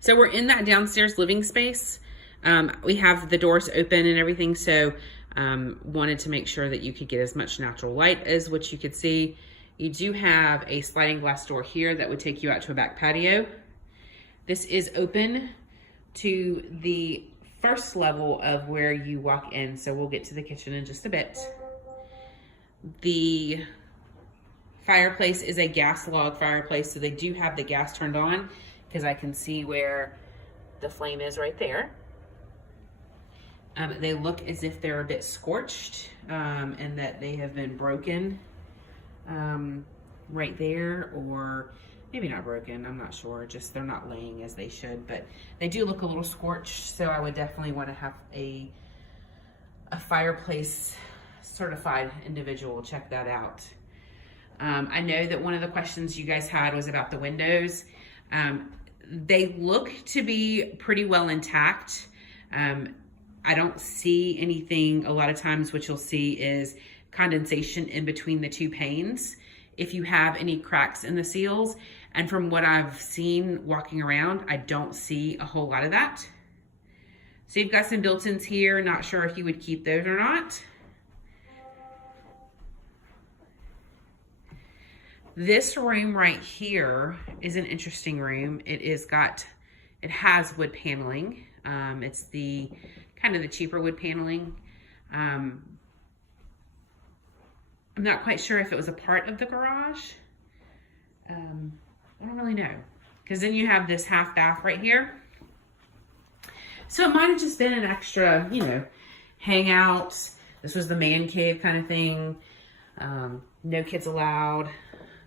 So we're in that downstairs living space. We have the doors open and everything, so wanted to make sure that you could get as much natural light as what you could see. You do have a sliding glass door here that would take you out to a back patio. This is open to the first level of where you walk in, so we'll get to the kitchen in just a bit. The fireplace is a gas log fireplace, so they do have the gas turned on because I can see where the flame is right there. They look as if they're a bit scorched and that they have been broken right there, or maybe not broken, I'm not sure, just they're not laying as they should, but they do look a little scorched, so I would definitely want to have a fireplace certified individual check that out. I know that one of the questions you guys had was about the windows. They look to be pretty well intact. I don't see anything. A lot of times what you'll see is condensation in between the two panes if you have any cracks in the seals. And from what I've seen walking around, I don't see a whole lot of that. So you've got some built-ins here. Not sure if you would keep those or not. This room right here is an interesting room. It has wood paneling. It's the kind of the cheaper wood paneling. I'm not quite sure if it was a part of the garage. I don't really know, because then you have this half bath right here. So it might have just been an extra, you know, hangout. This was the man cave kind of thing. No kids allowed.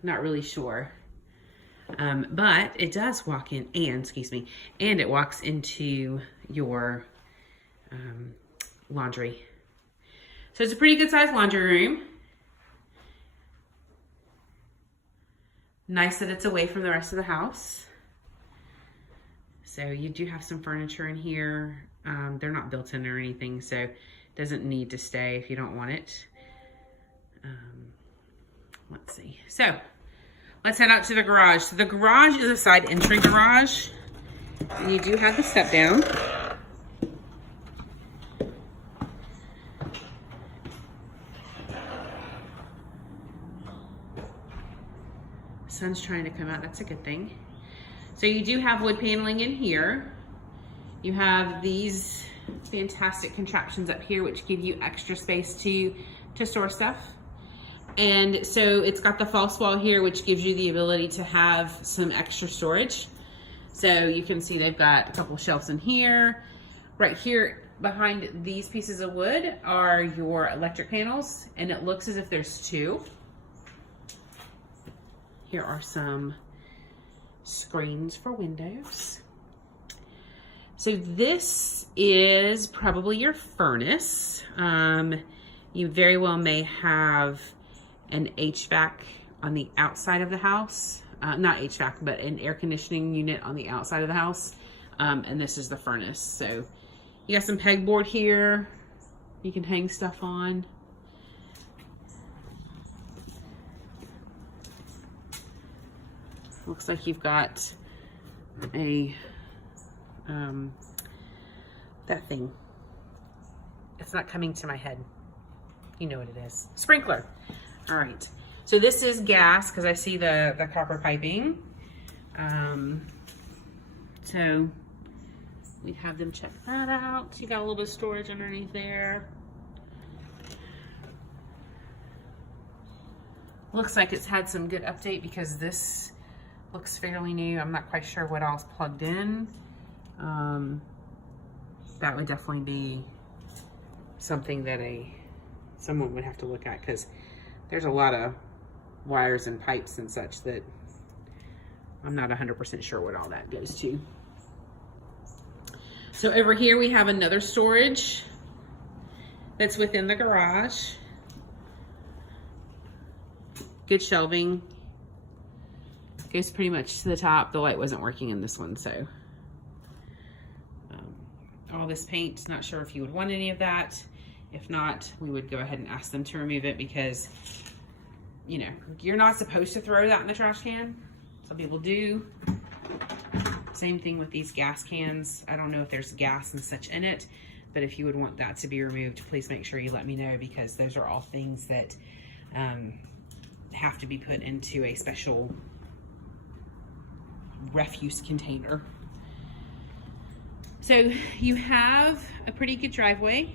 Not really sure. But it does walk in, and it walks into your laundry. So it's a pretty good sized laundry room. Nice that it's away from the rest of the house. So you do have some furniture in here. They're not built in or anything, so it doesn't need to stay if you don't want it. Let's see. So let's head out to the garage. So the garage is a side entry garage. And you do have the step down. Sun's trying to come out, that's a good thing. So you do have wood paneling in here. You have these fantastic contraptions up here which give you extra space to store stuff. And so it's got the false wall here which gives you the ability to have some extra storage. So you can see they've got a couple shelves in here. Right here behind these pieces of wood are your electric panels, and it looks as if there's two. Here are some screens for windows. So this is probably your furnace. You very well may have an HVAC on the outside of the house. Not HVAC, but an air conditioning unit on the outside of the house. And this is the furnace. So you got some pegboard here you can hang stuff on. Looks like you've got a, that thing. It's not coming to my head. You know what it is. Sprinkler. All right. So this is gas because I see the copper piping. So we'd have them check that out. You got a little bit of storage underneath there. Looks like it's had some good update because this looks fairly new. I'm not quite sure what else plugged in. That would definitely be something that someone would have to look at because there's a lot of wires and pipes and such that I'm not 100% sure what all that goes to. So over here we have another storage that's within the garage. Good shelving. Goes pretty much to the top. The light wasn't working in this one, so. All this paint, not sure if you would want any of that. If not, we would go ahead and ask them to remove it because, you know, you're not supposed to throw that in the trash can. Some people do. Same thing with these gas cans. I don't know if there's gas and such in it, but if you would want that to be removed, please make sure you let me know, because those are all things that have to be put into a special refuse container. So you have a pretty good driveway.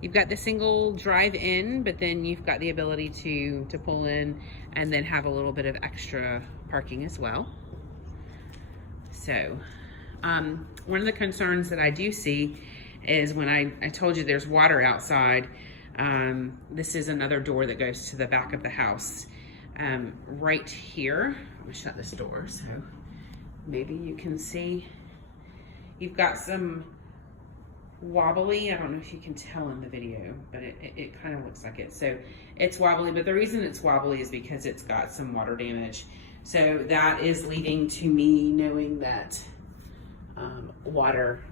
You've got the single drive in, but then you've got the ability to pull in and then have a little bit of extra parking as well. So one of the concerns that I do see is when I told you there's water outside, this is another door that goes to the back of the house. Right here, I'm gonna shut this door so maybe you can see, you've got some wobbly, I don't know if you can tell in the video, but it kind of looks like it. So it's wobbly, but the reason it's wobbly is because it's got some water damage. So that is leading to me knowing that water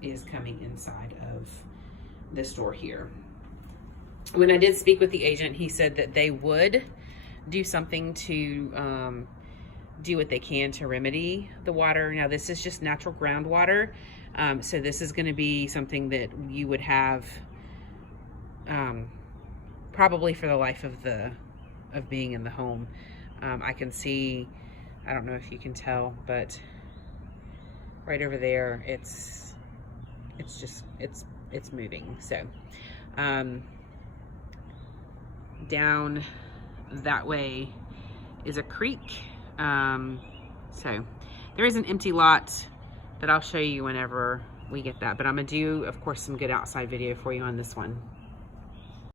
is coming inside of this door here. When I did speak with the agent, he said that they would do something to do what they can to remedy the water. Now this is just natural groundwater. So this is going to be something that you would have probably for the life of being in the home. I can see, I don't know if you can tell, but right over there, it's moving. So down that way is a creek. So there is an empty lot that I'll show you whenever we get that, but I'm gonna do, of course, some good outside video for you on this one.